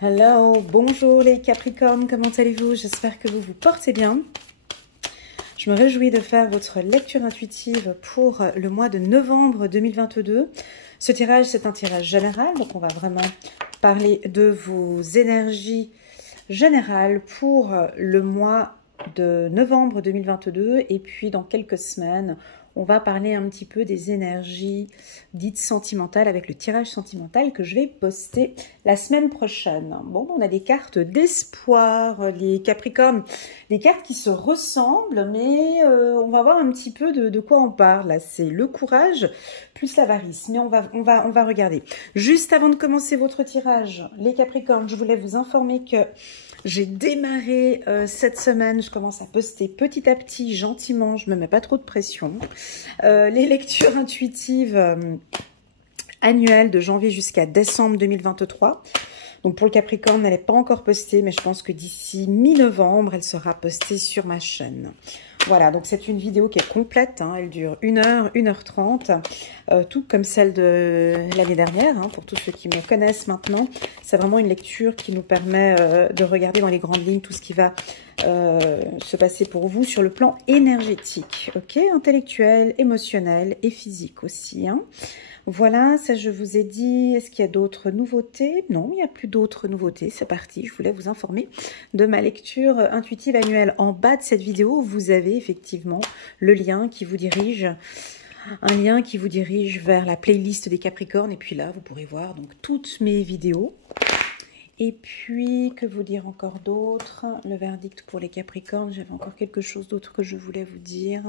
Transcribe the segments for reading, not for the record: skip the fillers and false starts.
Hello, bonjour les Capricornes, comment allez-vous? J'espère que vous vous portez bien. Je me réjouis de faire votre lecture intuitive pour le mois de novembre 2022. Ce tirage, c'est un tirage général, donc on va vraiment parler de vos énergies générales pour le mois de novembre 2022. Et puis dans quelques semaines, on va parler un petit peu des énergies dites sentimentales avec le tirage sentimental que je vais poster la semaine prochaine. Bon, on a des cartes d'espoir, les Capricornes, des cartes qui se ressemblent, mais on va voir un petit peu de quoi on parle. Là, c'est le courage plus l'avarice, mais on va regarder. Juste avant de commencer votre tirage, les Capricornes, je voulais vous informer que j'ai démarré cette semaine, je commence à poster petit à petit, gentiment, je ne me mets pas trop de pression. Les lectures intuitives annuelles de janvier jusqu'à décembre 2023. Donc pour le Capricorne, elle n'est pas encore postée, mais je pense que d'ici mi-novembre, elle sera postée sur ma chaîne. Voilà, donc c'est une vidéo qui est complète, hein, elle dure 1 heure, 1h30, tout comme celle de l'année dernière, hein, pour tous ceux qui me connaissent maintenant. C'est vraiment une lecture qui nous permet de regarder dans les grandes lignes tout ce qui va se passer pour vous sur le plan énergétique, ok, intellectuel, émotionnel et physique aussi, hein. Voilà, ça je vous ai dit. Est-ce qu'il y a d'autres nouveautés? Non, il n'y a plus d'autres nouveautés. C'est parti, je voulais vous informer de ma lecture intuitive annuelle. En bas de cette vidéo, vous avez effectivement le lien qui vous dirige, un lien qui vous dirige vers la playlist des Capricornes. Et puis là, vous pourrez voir donc toutes mes vidéos. Et puis, que vous dire encore d'autre? Le verdict pour les Capricornes. J'avais encore quelque chose d'autre que je voulais vous dire.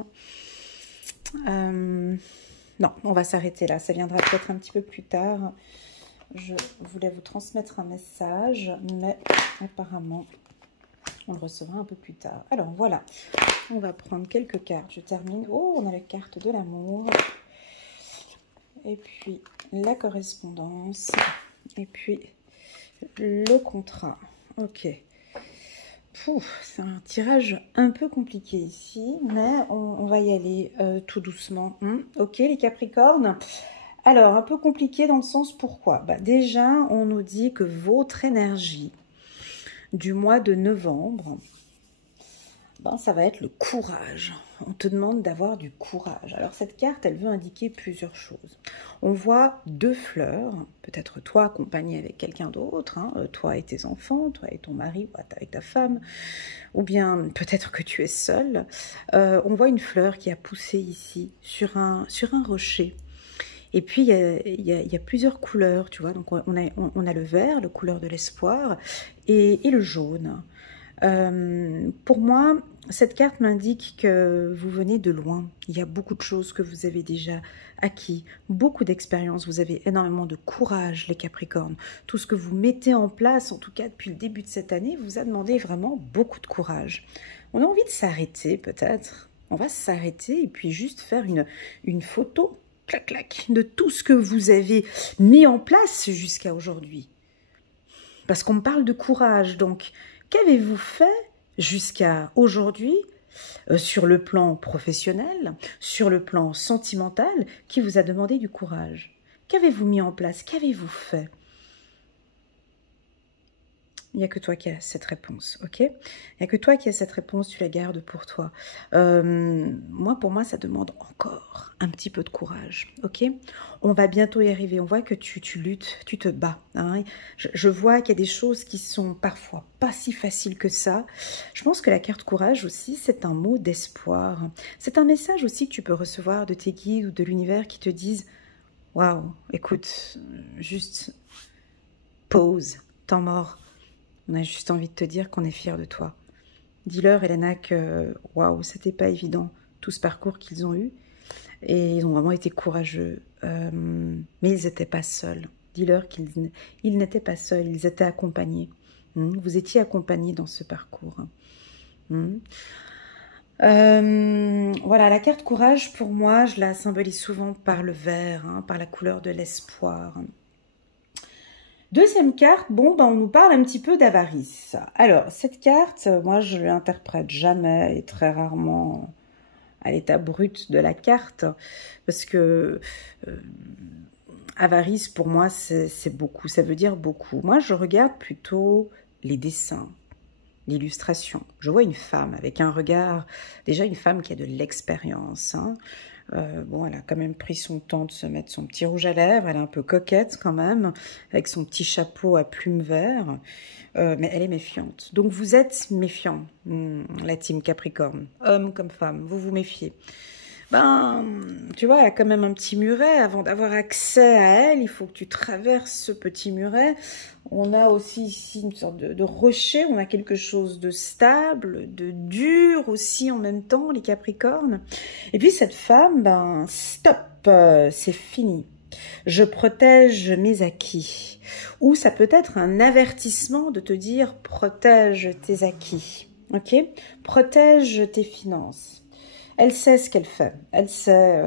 Non, on va s'arrêter là. Ça viendra peut-être un petit peu plus tard. Je voulais vous transmettre un message, mais apparemment, on le recevra un peu plus tard. Alors, voilà. On va prendre quelques cartes. Je termine. Oh, on a la carte de l'amour. Et puis, la correspondance. Et puis, le contrat. Ok. C'est un tirage un peu compliqué ici, mais on va y aller tout doucement. Ok, les Capricornes. Alors, un peu compliqué dans le sens pourquoi? Déjà, on nous dit que votre énergie du mois de novembre, ça va être le courage. On te demande d'avoir du courage. Alors, cette carte, elle veut indiquer plusieurs choses. On voit 2 fleurs, peut-être toi accompagné avec quelqu'un d'autre, hein, toi et tes enfants, toi et ton mari, ou avec ta femme, ou bien peut-être que tu es seule. On voit une fleur qui a poussé ici, sur un rocher. Et puis, il y a plusieurs couleurs, tu vois. Donc, on a le vert, la couleur de l'espoir, et le jaune. Pour moi, cette carte m'indique que vous venez de loin. Il y a beaucoup de choses que vous avez déjà acquis, beaucoup d'expérience. Vous avez énormément de courage, les Capricornes. Tout ce que vous mettez en place, en tout cas depuis le début de cette année, vous a demandé vraiment beaucoup de courage. On a envie de s'arrêter peut-être. On va s'arrêter et puis juste faire une photo, clac, clac, de tout ce que vous avez mis en place jusqu'à aujourd'hui. Parce qu'on me parle de courage, donc qu'avez-vous fait jusqu'à aujourd'hui sur le plan professionnel, sur le plan sentimental, qui vous a demandé du courage? Qu'avez-vous mis en place? Qu'avez-vous fait? Il n'y a que toi qui as cette réponse, ok? Il n'y a que toi qui as cette réponse, tu la gardes pour toi. Pour moi, ça demande encore un petit peu de courage, ok? On va bientôt y arriver. On voit que tu luttes, tu te bats. Hein? Je vois qu'il y a des choses qui sont parfois pas si faciles que ça. Je pense que la carte courage aussi, c'est un mot d'espoir. C'est un message aussi que tu peux recevoir de tes guides ou de l'univers qui te disent « Waouh, écoute, juste pause, temps mort. » On a juste envie de te dire qu'on est fiers de toi. Dis-leur, Elena, que waouh, c'était pas évident, tout ce parcours qu'ils ont eu. Et ils ont vraiment été courageux. Mais ils n'étaient pas seuls. Dis-leur qu'ils n'étaient pas seuls, ils étaient accompagnés. Vous étiez accompagnés dans ce parcours. Voilà, la carte courage, pour moi, je la symbolise souvent par le vert, par la couleur de l'espoir. Deuxième carte, on nous parle un petit peu d'avarice. Alors, cette carte, moi, je ne l'interprète jamais et très rarement à l'état brut de la carte, parce que avarice, pour moi, c'est beaucoup. Ça veut dire beaucoup. Moi, je regarde plutôt les dessins, l'illustration. Je vois une femme avec un regard, déjà une femme qui a de l'expérience. Hein. Bon, elle a quand même pris son temps de se mettre son petit rouge à lèvres. Elle est un peu coquette quand même, avec son petit chapeau à plumes vert. Mais elle est méfiante. Donc vous êtes méfiant, la team Capricorne. Homme comme femme, vous vous méfiez. Ben, tu vois, elle a quand même un petit muret. Avant d'avoir accès à elle, il faut que tu traverses ce petit muret. On a aussi ici une sorte de rocher. On a quelque chose de stable, de dur aussi en même temps, les Capricornes. Et puis cette femme, ben, stop, c'est fini. Je protège mes acquis. Ou ça peut être un avertissement de te dire protège tes acquis. Ok? Protège tes finances. Elle sait ce qu'elle fait. Elle sait,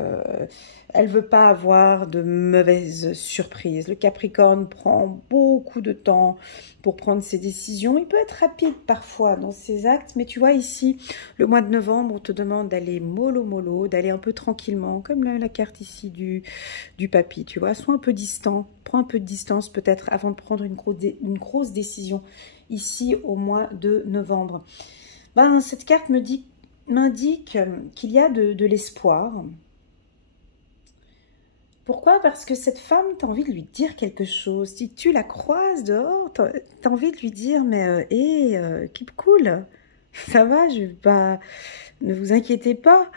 elle veut pas avoir de mauvaises surprises. Le Capricorne prend beaucoup de temps pour prendre ses décisions. Il peut être rapide parfois dans ses actes, mais tu vois ici, le mois de novembre, on te demande d'aller mollo, d'aller un peu tranquillement, comme la carte ici du papy, tu vois. Sois un peu distant, prends un peu de distance peut-être avant de prendre une grosse décision ici au mois de novembre. Ben, cette carte m'indique qu'il y a de l'espoir. Pourquoi? Parce que cette femme, tu as envie de lui dire quelque chose. Si tu la croises dehors, tu as envie de lui dire, mais keep cool, ça va, je vais pas... Ne vous inquiétez pas,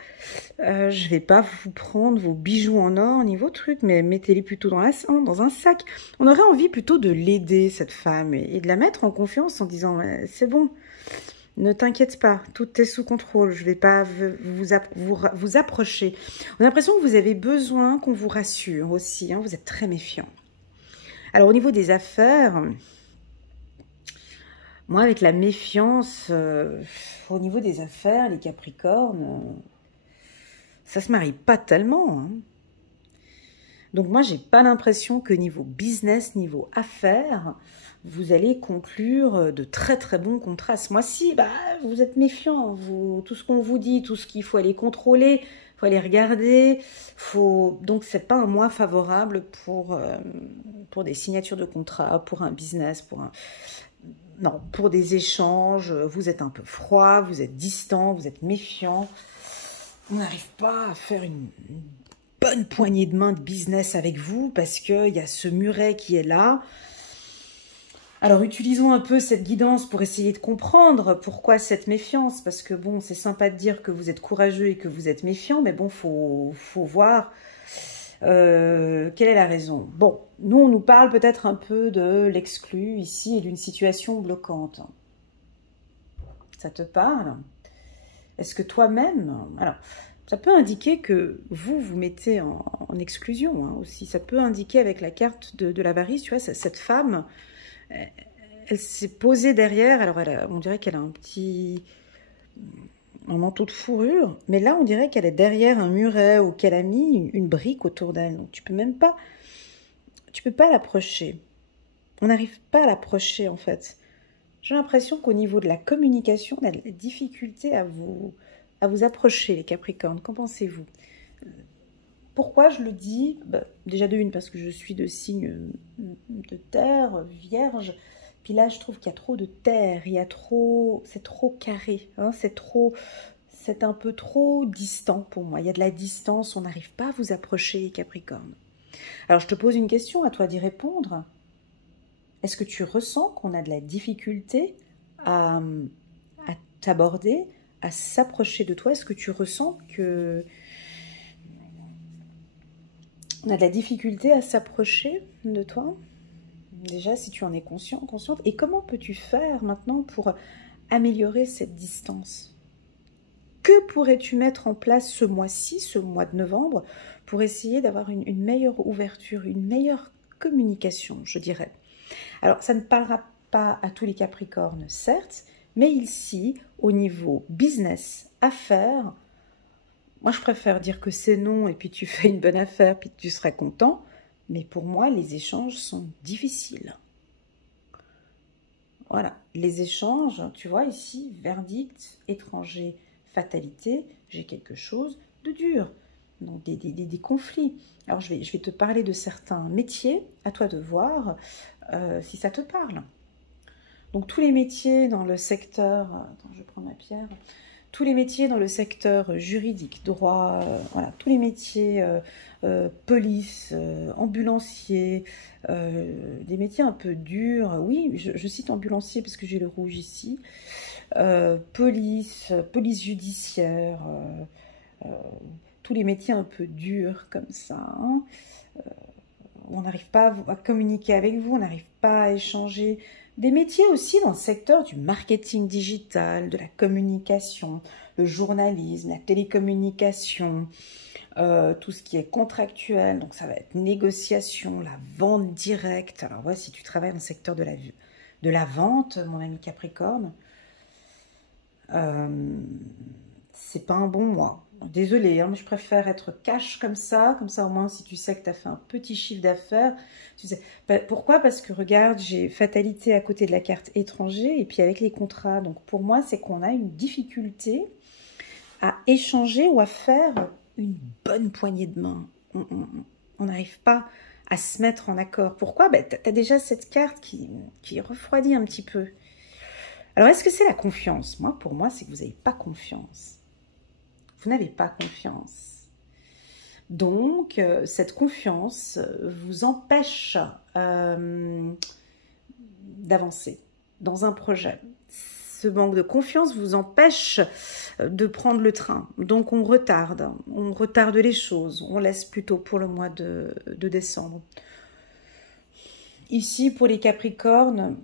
je vais pas vous prendre vos bijoux en or ni vos trucs, mais mettez-les plutôt dans un sac. On aurait envie plutôt de l'aider, cette femme, et de la mettre en confiance en disant, c'est bon. Ne t'inquiète pas, tout est sous contrôle, je ne vais pas vous approcher. On a l'impression que vous avez besoin qu'on vous rassure aussi, hein, vous êtes très méfiant. Alors au niveau des affaires, moi avec la méfiance, au niveau des affaires, les Capricornes, ça se marie pas tellement. Hein. Donc moi j'ai pas l'impression que niveau business, niveau affaires, vous allez conclure de très très bons contrats. Ce mois-ci, bah, vous êtes méfiant. Tout ce qu'on vous dit, tout ce qu'il faut aller contrôler, il faut aller regarder. Donc, ce n'est pas un mois favorable pour des signatures de contrats, pour un business, non, pour des échanges. Vous êtes un peu froid, vous êtes distant, vous êtes méfiant. On n'arrive pas à faire une bonne poignée de main de business avec vous parce qu'il y a ce muret qui est là. Alors, utilisons un peu cette guidance pour essayer de comprendre pourquoi cette méfiance. Parce que, bon, c'est sympa de dire que vous êtes courageux et que vous êtes méfiant, mais bon, faut voir quelle est la raison. Bon, nous, on nous parle peut-être un peu de l'exclu ici et d'une situation bloquante. Ça te parle? Est-ce que toi-même... Alors, ça peut indiquer que vous mettez en exclusion hein, aussi. Ça peut indiquer avec la carte de l'avarice, tu vois, cette femme... Elle s'est posée derrière, alors on dirait qu'elle a un manteau de fourrure, mais là on dirait qu'elle est derrière un muret ou qu'elle a mis une brique autour d'elle, donc tu peux pas l'approcher. On n'arrive pas à l'approcher en fait. J'ai l'impression qu'au niveau de la communication, on a de la difficulté à vous approcher les Capricornes. Qu'en pensez-vous? Pourquoi je le dis? Déjà de une, parce que je suis de signe de terre, vierge. Puis là, je trouve qu'il y a trop de terre, c'est trop carré. Hein, c'est un peu trop distant pour moi. Il y a de la distance, on n'arrive pas à vous approcher, Capricorne. Alors, je te pose une question, à toi d'y répondre. Est-ce que tu ressens qu'on a de la difficulté à t'aborder, à s'approcher de toi? Est-ce que tu ressens que... On a de la difficulté à s'approcher de toi. Déjà, si tu en es conscient, consciente. Et comment peux-tu faire maintenant pour améliorer cette distance? Que pourrais-tu mettre en place ce mois-ci, ce mois de novembre, pour essayer d'avoir une meilleure ouverture, une meilleure communication, je dirais? Alors, ça ne parlera pas à tous les Capricornes, certes, mais ici, au niveau business, affaires, moi, je préfère dire que c'est non et puis tu fais une bonne affaire puis tu seras content. Mais pour moi, les échanges sont difficiles. Voilà, les échanges, tu vois ici, verdict, étranger, fatalité, j'ai quelque chose de dur. donc des conflits. Alors, je vais te parler de certains métiers, à toi de voir si ça te parle. Donc, tous les métiers dans le secteur... Attends, je prends ma pierre. Tous les métiers dans le secteur juridique, droit, voilà, tous les métiers, police, ambulancier, des métiers un peu durs. Oui, je cite ambulancier parce que j'ai le rouge ici. Police judiciaire, tous les métiers un peu durs comme ça, hein. On n'arrive pas à communiquer avec vous, on n'arrive pas à échanger. Des métiers aussi dans le secteur du marketing digital, de la communication, le journalisme, la télécommunication, tout ce qui est contractuel. Donc ça va être négociation, la vente directe. Alors ouais, si tu travailles dans le secteur de la vente, mon ami Capricorne, c'est pas un bon mois. Désolée, hein, mais je préfère être cash comme ça au moins si tu sais que tu as fait un petit chiffre d'affaires. Tu sais. Pourquoi? Parce que regarde, j'ai fatalité à côté de la carte étranger et puis avec les contrats. Donc pour moi, c'est qu'on a une difficulté à échanger ou à faire une bonne poignée de main. On n'arrive pas à se mettre en accord. Pourquoi? Tu as déjà cette carte qui refroidit un petit peu. Alors, est-ce que c'est la confiance? Pour moi, c'est que vous n'avez pas confiance. Vous n'avez pas confiance. Donc, cette confiance vous empêche d'avancer dans un projet. Ce manque de confiance vous empêche de prendre le train. Donc, on retarde les choses. On laisse plutôt pour le mois de décembre. Ici, pour les Capricornes,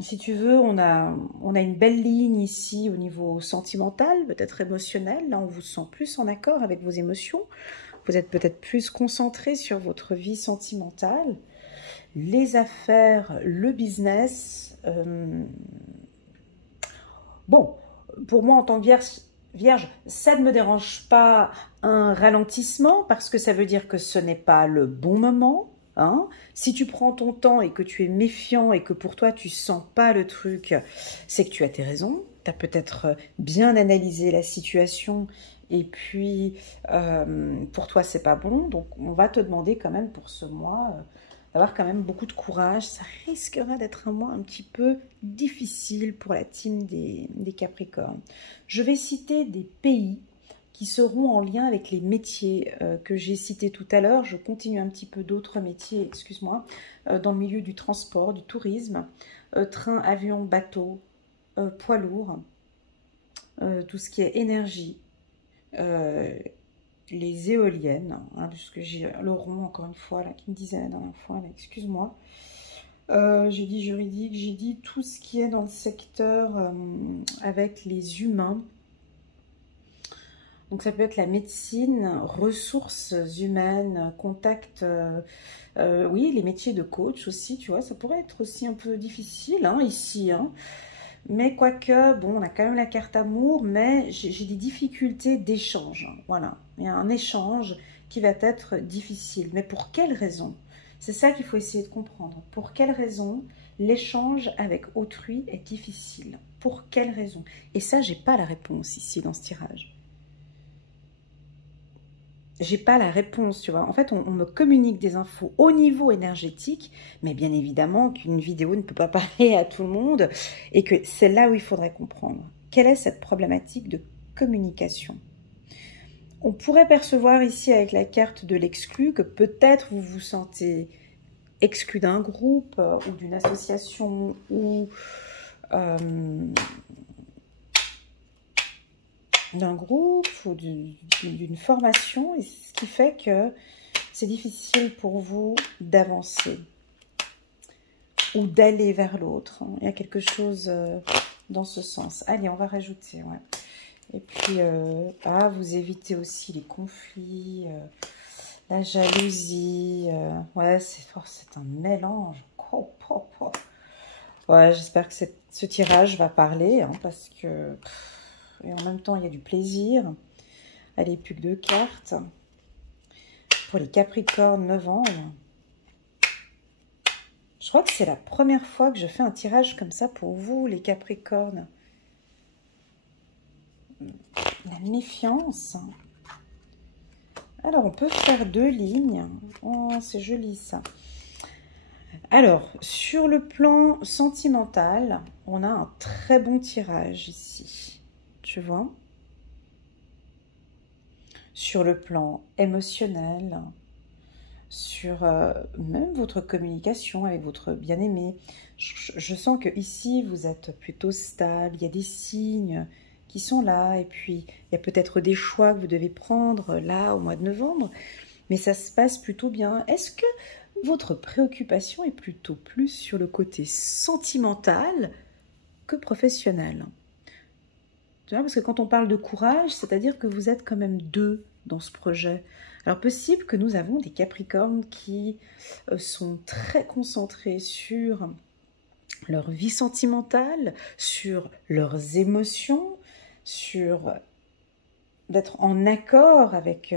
si tu veux, on a une belle ligne ici au niveau sentimental, peut-être émotionnel. Là, on vous sent plus en accord avec vos émotions. Vous êtes peut-être plus concentré sur votre vie sentimentale. Les affaires, le business. Bon, pour moi, en tant que vierge, ça ne me dérange pas un ralentissement parce que ça veut dire que ce n'est pas le bon moment. Hein? Si tu prends ton temps et que tu es méfiant et que pour toi tu sens pas le truc, c'est que tu as tes raisons. Tu as peut-être bien analysé la situation et puis pour toi c'est pas bon. Donc on va te demander quand même pour ce mois d'avoir quand même beaucoup de courage. Ça risquera d'être un mois un petit peu difficile pour la team des Capricornes. Je vais citer des pays qui seront en lien avec les métiers que j'ai cités tout à l'heure. Je continue un petit peu d'autres métiers, excuse-moi, dans le milieu du transport, du tourisme, train, avion, bateau, poids lourd, tout ce qui est énergie, les éoliennes, hein, puisque j'ai le rond, encore une fois, là, qui me disait la dernière fois, excuse-moi. J'ai dit juridique, j'ai dit tout ce qui est dans le secteur avec les humains. Donc ça peut être la médecine, ressources humaines, contact, oui, les métiers de coach aussi, tu vois, ça pourrait être aussi un peu difficile hein, ici. Hein. Mais quoique, bon, on a quand même la carte amour, mais j'ai des difficultés d'échange. Voilà, il y a un échange qui va être difficile. Mais pour quelle raison? C'est ça qu'il faut essayer de comprendre. Pour quelle raison l'échange avec autrui est difficile? Pour quelle raison? Et ça, j'ai pas la réponse ici dans ce tirage. J'ai pas la réponse, tu vois. En fait, on me communique des infos au niveau énergétique, mais bien évidemment qu'une vidéo ne peut pas parler à tout le monde et que c'est là où il faudrait comprendre. Quelle est cette problématique de communication? On pourrait percevoir ici avec la carte de l'exclu que peut-être vous vous sentez exclu d'un groupe ou d'une association ou d'un groupe ou d'une formation, et ce qui fait que c'est difficile pour vous d'avancer ou d'aller vers l'autre. Il y a quelque chose dans ce sens. Allez, on va rajouter, ouais. Et puis, vous évitez aussi les conflits, la jalousie. Ouais, c'est un mélange. Ouais, j'espère que ce tirage va parler, hein, parce que... Et en même temps, il y a du plaisir. Allez, plus que 2 cartes. Pour les Capricornes, novembre. Je crois que c'est la première fois que je fais un tirage comme ça pour vous, les Capricornes. La méfiance. Alors, on peut faire 2 lignes. Oh, c'est joli ça. Alors, sur le plan sentimental, on a un très bon tirage ici. Tu vois? Sur le plan émotionnel, sur même votre communication avec votre bien-aimé. Je sens que ici vous êtes plutôt stable, il y a des signes qui sont là, et puis il y a peut-être des choix que vous devez prendre là au mois de novembre, mais ça se passe plutôt bien. Est-ce que votre préoccupation est plutôt plus sur le côté sentimental que professionnel? Tu vois, parce que quand on parle de courage, c'est-à-dire que vous êtes quand même 2 dans ce projet. Alors, possible que nous avons des Capricornes qui sont très concentrés sur leur vie sentimentale, sur leurs émotions, sur d'être en accord avec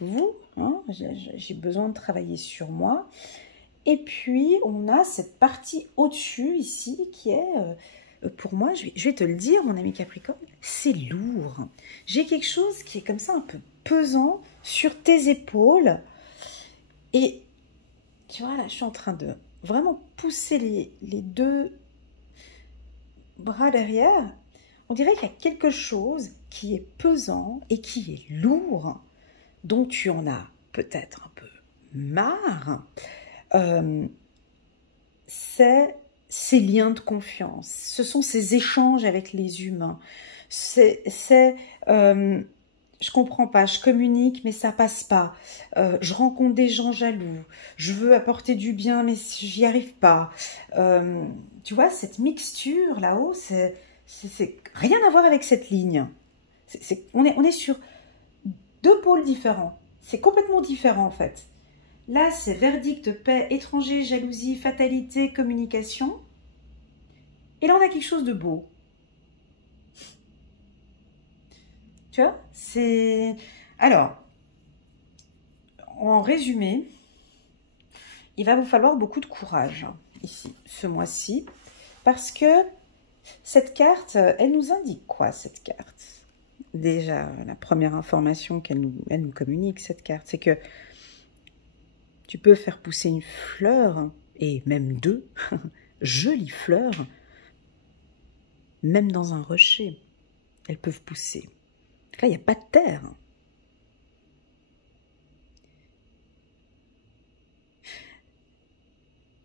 vous. Hein. J'ai besoin de travailler sur moi. Et puis, on a cette partie au-dessus ici qui est... pour moi, je vais te le dire, mon ami Capricorne, c'est lourd. J'ai quelque chose qui est comme ça un peu pesant sur tes épaules. Et tu vois, là, je suis en train de vraiment pousser les 2 bras derrière. On dirait qu'il y a quelque chose qui est pesant et qui est lourd, dont tu en as peut-être un peu marre. C'est ces liens de confiance, ce sont ces échanges avec les humains, je comprends pas, je communique mais ça passe pas, je rencontre des gens jaloux, je veux apporter du bien mais j'y arrive pas, tu vois cette mixture là-haut, c'est rien à voir avec cette ligne, on est sur 2 pôles différents, c'est complètement différent en fait. Là, c'est verdict, paix, étranger, jalousie, fatalité, communication. Et là, on a quelque chose de beau. Tu vois? C'est... Alors, en résumé, il va vous falloir beaucoup de courage, ici, ce mois-ci. Parce que cette carte, elle nous indique quoi, cette carte? Déjà, la première information qu'elle nous communique, cette carte, c'est que tu peux faire pousser une fleur, et même 2, jolies fleurs, même dans un rocher. Elles peuvent pousser. Là, il n'y a pas de terre.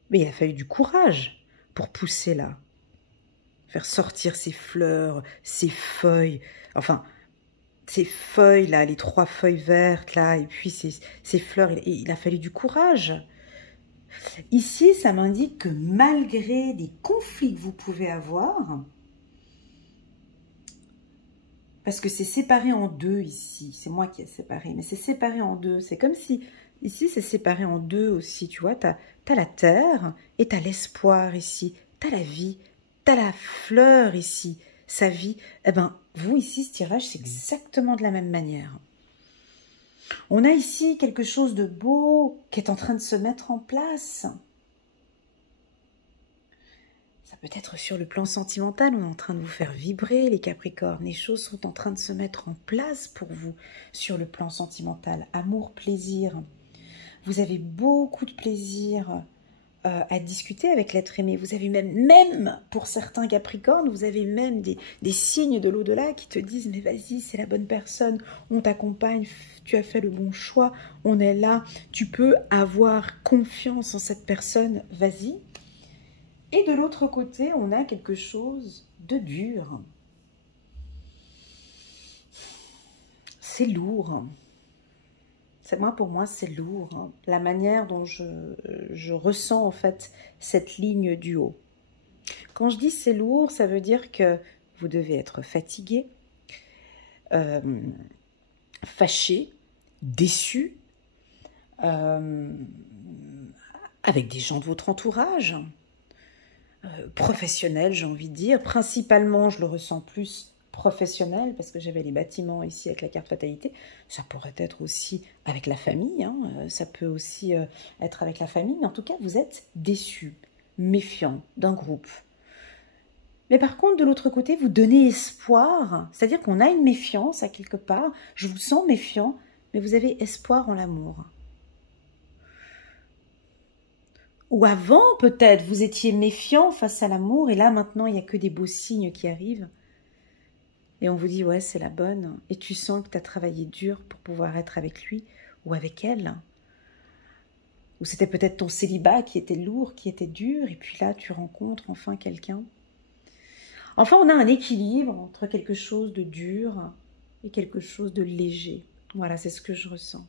Mais il a fallu du courage pour pousser là. Faire sortir ces fleurs, ces feuilles, enfin, ces feuilles là, les 3 feuilles vertes là, et puis ces fleurs, il a fallu du courage. Ici, ça m'indique que malgré des conflits que vous pouvez avoir, parce que c'est séparé en 2 ici, c'est moi qui ai séparé, mais c'est séparé en 2, c'est comme si, ici c'est séparé en 2 aussi, tu vois, t'as la terre et t'as l'espoir ici, t'as la vie, t'as la fleur ici, sa vie, eh ben, vous ici, ce tirage, c'est exactement de la même manière. On a ici quelque chose de beau qui est en train de se mettre en place. Ça peut être sur le plan sentimental, on est en train de vous faire vibrer les Capricornes. Les choses sont en train de se mettre en place pour vous sur le plan sentimental. Amour, plaisir. Vous avez beaucoup de plaisir à discuter avec l'être aimé. Vous avez même pour certains Capricornes, vous avez même des signes de l'au-delà qui te disent « Mais vas-y, c'est la bonne personne, on t'accompagne, tu as fait le bon choix, on est là, tu peux avoir confiance en cette personne, vas-y. » Et de l'autre côté, on a quelque chose de dur. C'est lourd. Pour moi, c'est lourd. La manière dont je ressens en fait cette ligne du haut. Quand je dis c'est lourd, ça veut dire que vous devez être fatigué, fâché, déçu, avec des gens de votre entourage, professionnel, j'ai envie de dire. Principalement, je le ressens plus professionnel, parce que j'avais les bâtiments ici avec la carte fatalité. Ça pourrait être aussi avec la famille, hein. Ça peut aussi être avec la famille, mais en tout cas, vous êtes déçu, méfiant d'un groupe. Mais par contre, de l'autre côté, vous donnez espoir, c'est-à-dire qu'on a une méfiance à quelque part, je vous sens méfiant, mais vous avez espoir en l'amour. Ou avant, peut-être, vous étiez méfiant face à l'amour, et là, maintenant, il n'y a que des beaux signes qui arrivent. Et on vous dit, ouais, c'est la bonne. Et tu sens que tu as travaillé dur pour pouvoir être avec lui ou avec elle. Ou c'était peut-être ton célibat qui était lourd, qui était dur, et puis là, tu rencontres enfin quelqu'un. Enfin, on a un équilibre entre quelque chose de dur et quelque chose de léger. Voilà, c'est ce que je ressens.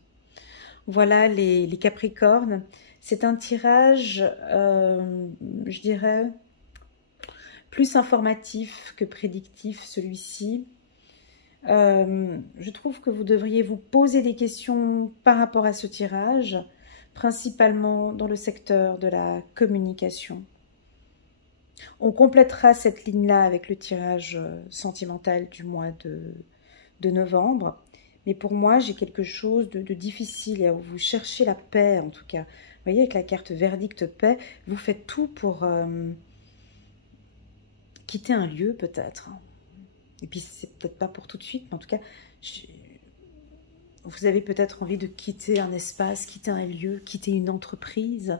Voilà les Capricornes. C'est un tirage, je dirais, plus informatif que prédictif, celui-ci. Je trouve que vous devriez vous poser des questions par rapport à ce tirage, principalement dans le secteur de la communication. On complétera cette ligne-là avec le tirage sentimental du mois de novembre. Mais pour moi, j'ai quelque chose de difficile. Vous cherchez la paix, en tout cas. Vous voyez, avec la carte verdict paix, vous faites tout pour quitter un lieu, peut-être. Et puis, c'est peut-être pas pour tout de suite, mais en tout cas, vous avez peut-être envie de quitter un espace, quitter un lieu, quitter une entreprise,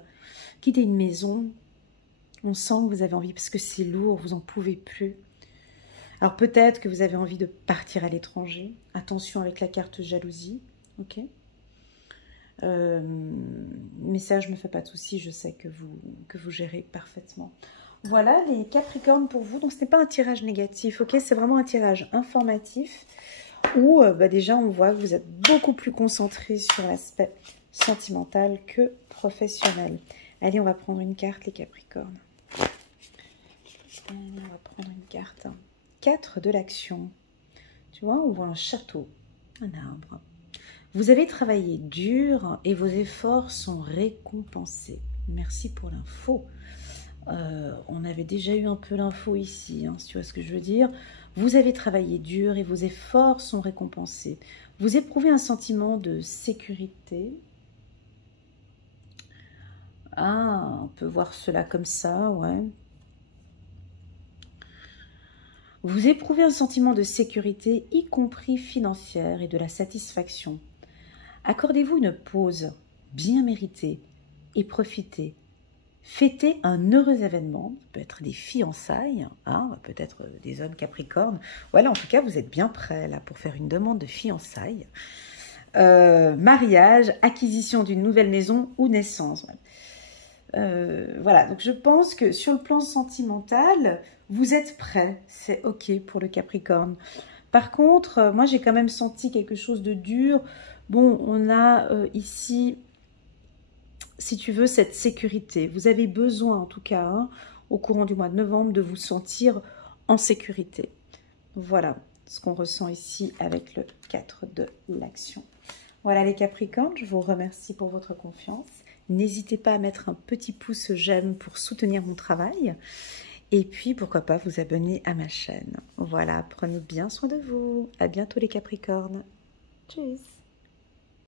quitter une maison. On sent que vous avez envie, parce que c'est lourd, vous n'en pouvez plus. Alors peut-être que vous avez envie de partir à l'étranger. Attention avec la carte jalousie, ok. Mais ça, je ne me fais pas de soucis, je sais que vous gérez parfaitement. Voilà les Capricornes pour vous. Donc ce n'est pas un tirage négatif, ok. C'est vraiment un tirage informatif où déjà on voit que vous êtes beaucoup plus concentré sur l'aspect sentimental que professionnel. Allez, on va prendre une carte les Capricornes. Allez, on va prendre une carte. 4 de l'action. Tu vois, on voit un château, un arbre. Vous avez travaillé dur et vos efforts sont récompensés. Merci pour l'info. On avait déjà eu un peu l'info ici, hein, si tu vois ce que je veux dire. Vous avez travaillé dur et vos efforts sont récompensés. Vous éprouvez un sentiment de sécurité. Ah, on peut voir cela comme ça, ouais. Vous éprouvez un sentiment de sécurité, y compris financière, et de la satisfaction. Accordez-vous une pause bien méritée et profitez. Fêtez un heureux événement, ça peut être des fiançailles, hein, peut-être des hommes capricornes. Voilà, en tout cas, vous êtes bien prêts là pour faire une demande de fiançailles. Mariage, acquisition d'une nouvelle maison ou naissance. Voilà, donc je pense que sur le plan sentimental, vous êtes prêts, c'est ok pour le Capricorne. Par contre, moi j'ai quand même senti quelque chose de dur. Bon, on a ici, si tu veux, cette sécurité. Vous avez besoin en tout cas, hein, au courant du mois de novembre, de vous sentir en sécurité. Voilà ce qu'on ressent ici avec le 4 de l'action. Voilà les Capricornes, je vous remercie pour votre confiance. N'hésitez pas à mettre un petit pouce j'aime pour soutenir mon travail. Et puis, pourquoi pas vous abonner à ma chaîne. Voilà, prenez bien soin de vous. À bientôt les Capricornes. Tchuss.